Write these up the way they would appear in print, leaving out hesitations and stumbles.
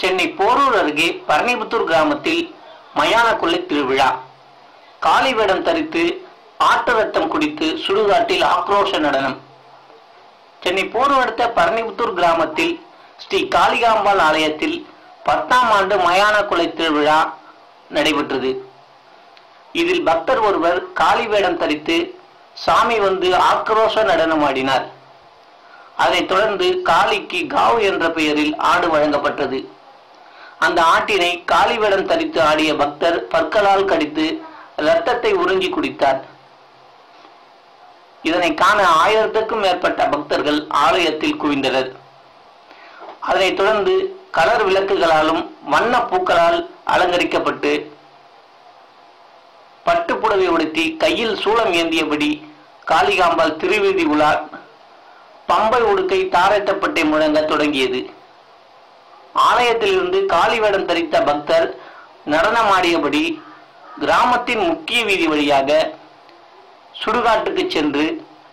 சென்னை போரூர் அருகே பரணிபுத்தூர் கிராமத்தில் மயான கொள்ளை திருவிழா. காளி வேடம் தரித்து ஆட்டு ரத்தம் குடித்து சுடுகாட்டில் ஆக்ரோஷ நடனம். சென்னை போரூர் அடுத்த பரணிபுத்தூர் கிராமத்தில் ஸ்ரீ காளிகாம்பாள் ஆலயத்தில் 10ஆம் ஆண்டு மயான கொள்ளை திருவிழா நடைபெற்றது. இதில் பக்தர் ஒருவர் காளி வேடம் தரித்து சாமி வந்து ஆக்ரோஷ நடனம் ஆடினார். அதைத் தொடர்ந்து காளிக்கு காவு என்ற பெயரில் ஆடு வழங்கப்பட்டது. அந்த ஆட்டினை காளி வேடம் தரித்து ஆடிய பக்தர் பற்களால் கடித்து இரத்தத்தை உறிஞ்சி குடித்தார். இதனை காண 1000க்கும் மேற்பட்ட பக்தர்கள் ஆலயத்தில் குவிந்தனர். அதனைத் தொடர்ந்து கலர் விளக்குகளாலும் வண்ண பூக்களால் அலங்கரிக்கப்பட்டு பட்டுப்புடவை உடுத்தி கையில் சூளம் ஏந்தியபடி காளிகாம்பாள் திருவீதி உலா பம்பை உடுக்கை தாரட்டப்பட்டை முழங்க தொடங்கியது. ஆலயத்திலிருந்து காளி வேடம் தரித்த பக்தர் நடனமாடியபடி கிராமத்தின் முக்கிய வீதி வழியாக சுடுகாட்டுக்கு சென்று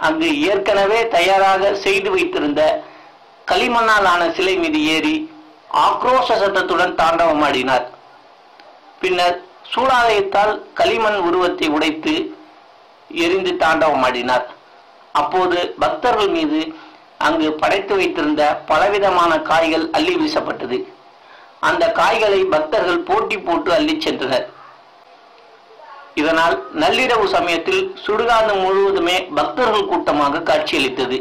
அங்கு ஏற்கனவே தயாராக செய்து வைத்திருந்த களிமண்ணால் ஆன சிலை மீது ஏறி ஆக்ரோஷ சத்தத்துடன் தாண்டவமாடினார். பின்னர் சூளாலயத்தால் களிமண் உருவத்தை உடைத்து எரிந்து தாண்டவமாடினார். அப்போது பக்தர்கள் மீது அங்கு படைத்து வைத்திருந்த பலவிதமான காய்கள் அள்ளி வீசப்பட்டது. அந்த காய்களை பக்தர்கள் போட்டி போட்டு அள்ளி சென்றனர். இதனால் நள்ளிரவு சமயத்தில் சுடுகாடு முழுவதுமே பக்தர்கள் கூட்டமாக காட்சியளித்தது.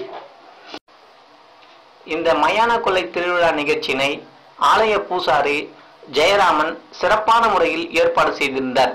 இந்த மயான கொள்ளை திருவிழா நிகழ்ச்சியினை ஆலய பூசாரி ஜெயராமன் சிறப்பான முறையில் ஏற்பாடு செய்திருந்தார்.